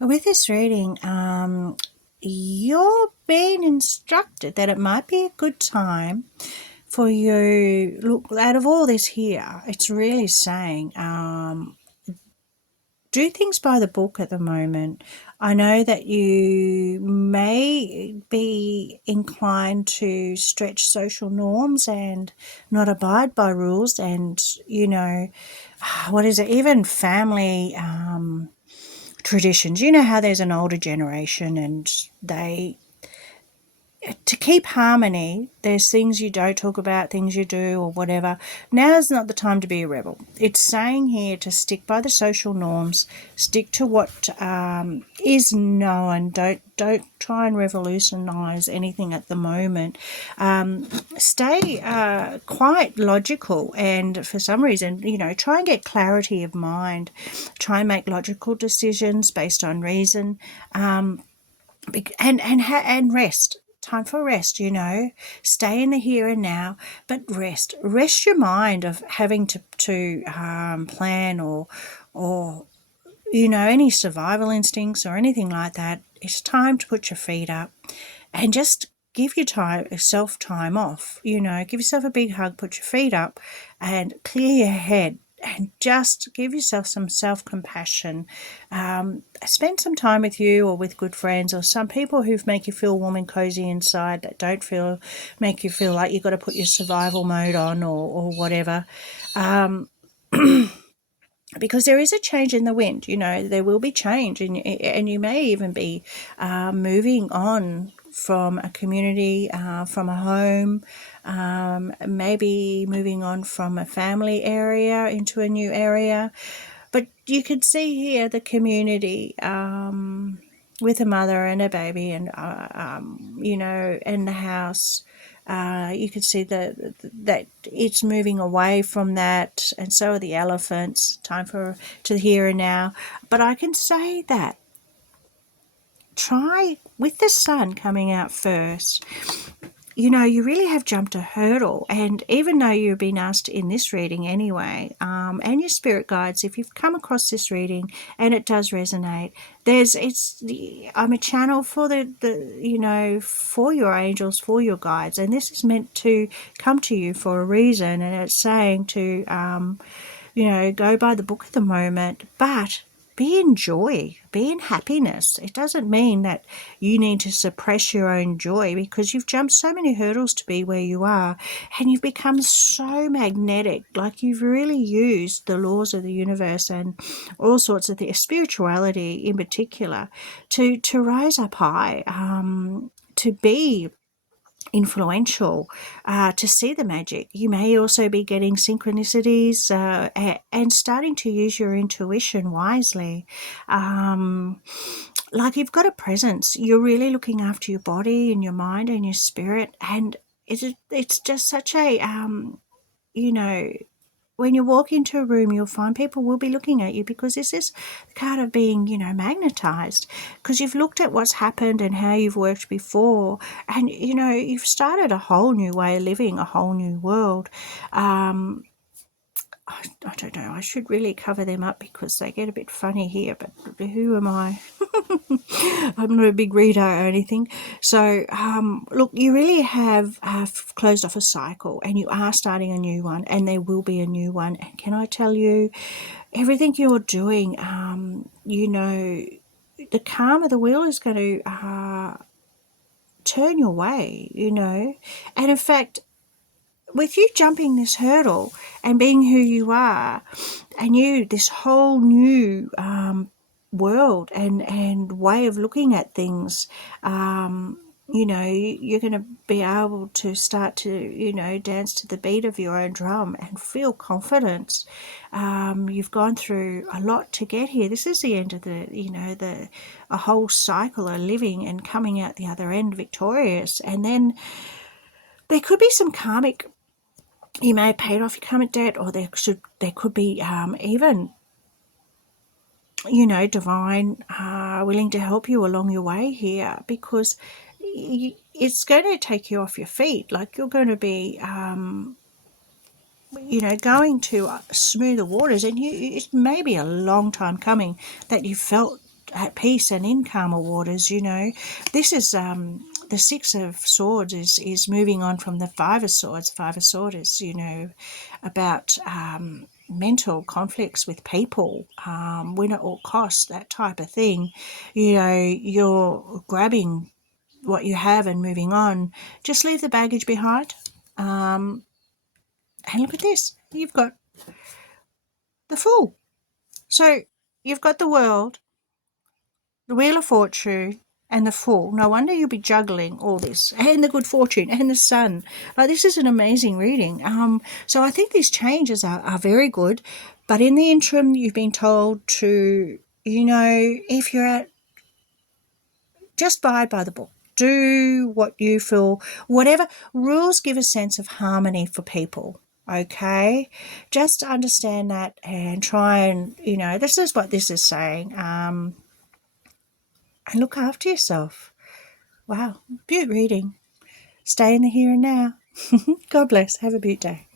With this reading, you're being instructed that it might be a good time for you. Look, out of all this here, it's really saying do things by the book at the moment. I know that you may be inclined to stretch social norms and not abide by rules, and what is it, even family traditions. You know how there's an older generation and they, to keep harmony, there's things you don't talk about, things you do, or whatever. Now's not the time to be a rebel. It's saying here to stick by the social norms, stick to what is known. Don't try and revolutionise anything at the moment. Stay quite logical, and for some reason, try and get clarity of mind. Try and make logical decisions based on reason. And rest. Time for rest. Stay in the here and now, but rest your mind of having to plan or any survival instincts or anything like that. It's time to put your feet up and just give yourself time off. Give yourself a big hug, put your feet up, and clear your head, and just give yourself some self-compassion. Spend some time with you or with good friends or some people who make you feel warm and cozy inside, that don't make you feel like you've got to put your survival mode on or whatever. Because there is a change in the wind. There will be change, and you may even be moving on from a community, from a home, maybe moving on from a family area into a new area. But you could see here the community, with a mother and a baby, and and the house. You could see that it's moving away from that, and so are the elephants. Time for to the here and now. But I can say that try with the sun coming out first. You really have jumped a hurdle. And even though you've been asked in this reading anyway, and your spirit guides, if you've come across this reading and it does resonate, I'm a channel for for your angels, for your guides, and this is meant to come to you for a reason. And it's saying to, go by the book at the moment, but be in joy, be in happiness. It doesn't mean that you need to suppress your own joy, because you've jumped so many hurdles to be where you are, and you've become so magnetic. Like, you've really used the laws of the universe and all sorts of things, spirituality in particular, to rise up high, to be influential, to see the magic. You may also be getting synchronicities, and starting to use your intuition wisely. Like, you've got a presence. You're really looking after your body and your mind and your spirit, and it's just such a you know when you walk into a room, you'll find people will be looking at you, because this is the card of being, magnetized, because you've looked at what's happened and how you've worked before, and, you've started a whole new way of living, a whole new world. I don't know. I should really cover them up because they get a bit funny here, but who am I? I'm not a big reader or anything. So, look, you really have closed off a cycle, and you are starting a new one, and there will be a new one. And can I tell you, everything you're doing, the calm of the wheel is going to turn your way, And in fact, with you jumping this hurdle and being who you are, and this whole new world and way of looking at things, you're going to be able to start to, dance to the beat of your own drum and feel confidence. You've gone through a lot to get here. This is the end of a whole cycle of living and coming out the other end victorious. And then there could be some karmic. You may have paid off your karmic debt, or there could be even, divine willing to help you along your way here, because it's going to take you off your feet. Like, you're going to be, going to smoother waters, and it may be a long time coming that you felt at peace and in calmer waters. This is the Six of Swords is moving on from the Five of Swords. Five of Swords is, about mental conflicts with people, win at all costs, that type of thing. You're grabbing what you have and moving on. Just leave the baggage behind. And look at this. You've got the Fool. So you've got the World, the Wheel of Fortune, and the Fool. No wonder you'll be juggling all this, and the Good Fortune, and the Sun. Like, this is an amazing reading. So I think these changes are very good. But in the interim, you've been told to, if you're at, just abide by the book. Do what you feel, whatever. Rules give a sense of harmony for people. Okay, just understand that and try and, this is what this is saying. And look after yourself. Wow, beaut reading. Stay in the here and now. God bless. Have a beaut day.